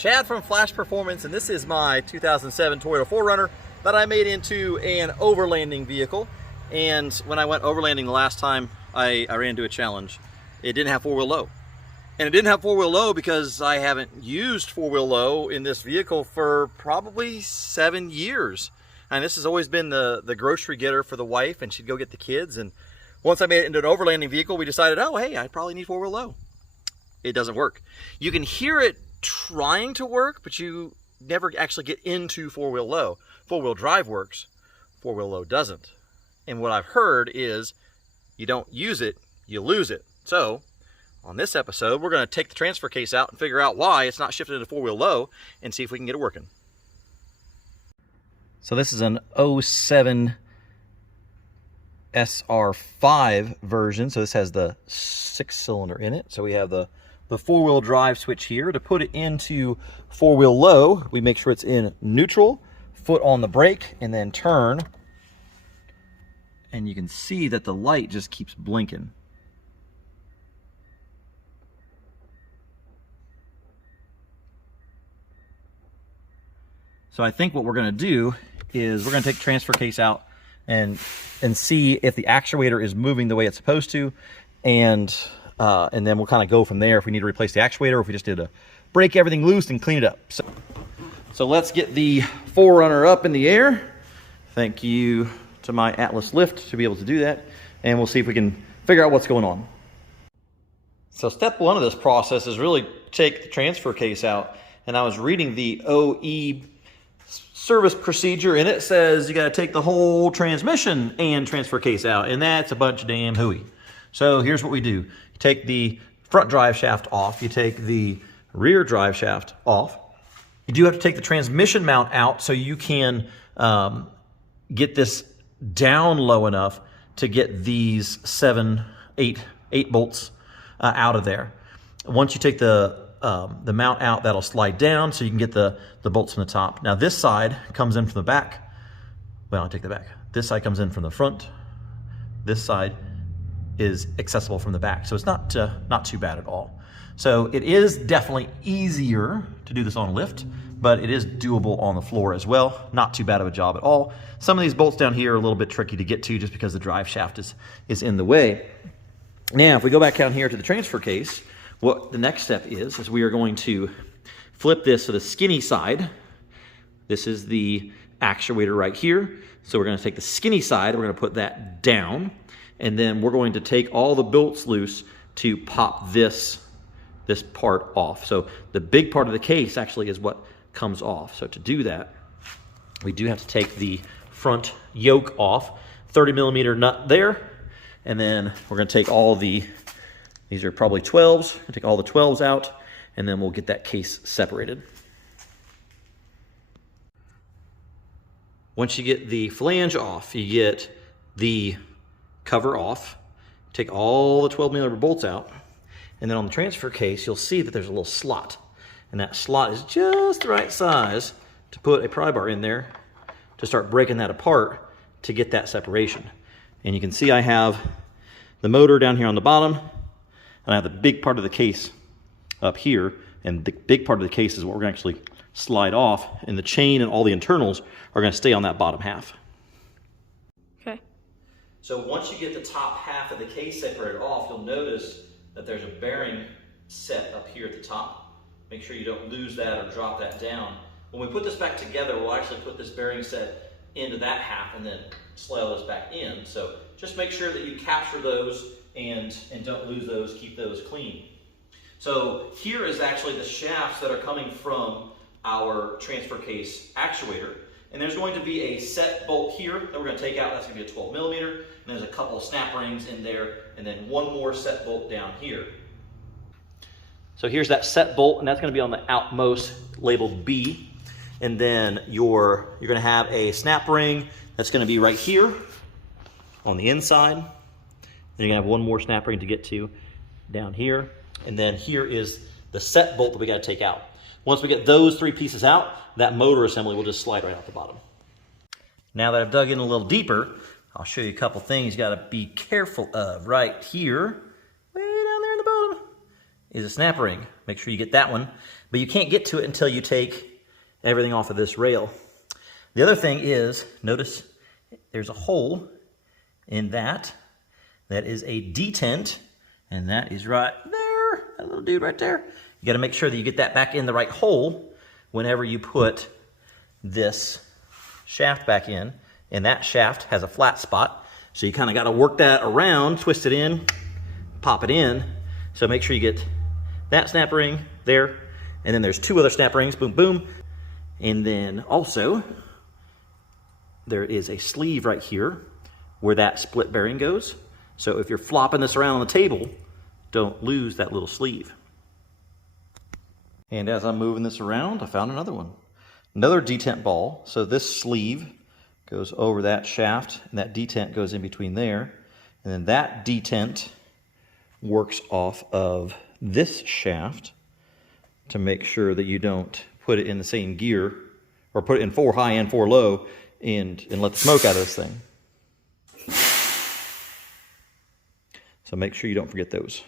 Chad from Flash Performance, and this is my 2007 Toyota 4Runner that I made into an overlanding vehicle. And when I went overlanding the last time, I ran into a challenge. It didn't have four-wheel low. And it didn't have four-wheel low because I haven't used four-wheel low in this vehicle for probably 7 years. And this has always been the grocery getter for the wife, and she'd go get the kids. And once I made it into an overlanding vehicle, we decided, oh, hey, I probably need four-wheel low. It doesn't work. You can hear it trying to work, but you never actually get into four-wheel low. Four-wheel drive works, four-wheel low doesn't. And what I've heard is you don't use it, you lose it. So on this episode, we're going to take the transfer case out and figure out why it's not shifted into four-wheel low and see if we can get it working. So this is an 07 SR5 version. So this has the 6-cylinder in it. So we have the four-wheel drive switch here. To put it into four-wheel low, we make sure it's in neutral, foot on the brake, and then turn. And you can see that the light just keeps blinking. So I think what we're going to do is we're going to take the transfer case out and see if the actuator is moving the way it's supposed to, and then we'll kind of go from there if we need to replace the actuator or if we just need to break everything loose and clean it up. So let's get the 4Runner up in the air. Thank you to my Atlas lift to be able to do that, and we'll see if we can figure out what's going on. So step one of this process is really take the transfer case out, and I was reading the OE service procedure, and it says you got to take the whole transmission and transfer case out, and that's a bunch of damn hooey. So here's what we do. You take the front drive shaft off, you take the rear drive shaft off. You do have to take the transmission mount out so you can get this down low enough to get these 8 bolts out of there. Once you take the mount out, that'll slide down so you can get the bolts from the top. Now this side comes in from the back. Well, I'll take the back. This side comes in from the front. This side is accessible from the back. So it's not too bad at all. So it is definitely easier to do this on a lift, but it is doable on the floor as well. Not too bad of a job at all. Some of these bolts down here are a little bit tricky to get to just because the drive shaft is in the way. Now, if we go back down here to the transfer case, what the next step is we are going to flip this to the skinny side. This is the actuator right here. So we're going to take the skinny side, we're going to put that down, and then we're going to take all the bolts loose to pop this part off. So the big part of the case actually is what comes off. So to do that, we do have to take the front yoke off, 30mm nut there, and then we're going to take all these are probably 12s. We'll take all the 12s out, and then we'll get that case separated. Once you get the flange off, you get the cover off, take all the 12mm bolts out, and then on the transfer case, you'll see that there's a little slot. And that slot is just the right size to put a pry bar in there to start breaking that apart to get that separation. And you can see I have the motor down here on the bottom, and I have the big part of the case up here, and the big part of the case is what we're going to actually slide off, and the chain and all the internals are going to stay on that bottom half. Okay. So once you get the top half of the case separated off, you'll notice that there's a bearing set up here at the top. Make sure you don't lose that or drop that down. When we put this back together, we'll actually put this bearing set into that half and then slide those back in. So just make sure that you capture those and don't lose those, keep those clean. So here is actually the shafts that are coming from our transfer case actuator. And there's going to be a set bolt here that we're going to take out. That's going to be a 12mm. And there's a couple of snap rings in there, and then one more set bolt down here. So here's that set bolt, and that's going to be on the outmost labeled B. And then you're going to have a snap ring that's going to be right here on the inside. Then you're going to have one more snap ring to get to down here. And then here is the set bolt that we got to take out. Once we get those 3 pieces out, that motor assembly will just slide right out the bottom. Now that I've dug in a little deeper, I'll show you a couple things you got to be careful of right here. Way down there in the bottom is a snap ring. Make sure you get that one, but you can't get to it until you take everything off of this rail. The other thing is, notice there's a hole in that. That is a detent, and that is right there, that little dude right there. You gotta make sure that you get that back in the right hole whenever you put this shaft back in, and that shaft has a flat spot. So you kind of got to work that around, twist it in, pop it in. So make sure you get that snap ring there. And then there's two other snap rings, boom, boom. And then also, there is a sleeve right here where that split bearing goes. So if you're flopping this around on the table, don't lose that little sleeve. And as I'm moving this around, I found another one. Another detent ball. So this sleeve goes over that shaft, and that detent goes in between there. And then that detent works off of this shaft to make sure that you don't put it in the same gear, or put it in 4 high and 4 low, and let the smoke out of this thing. So make sure you don't forget those.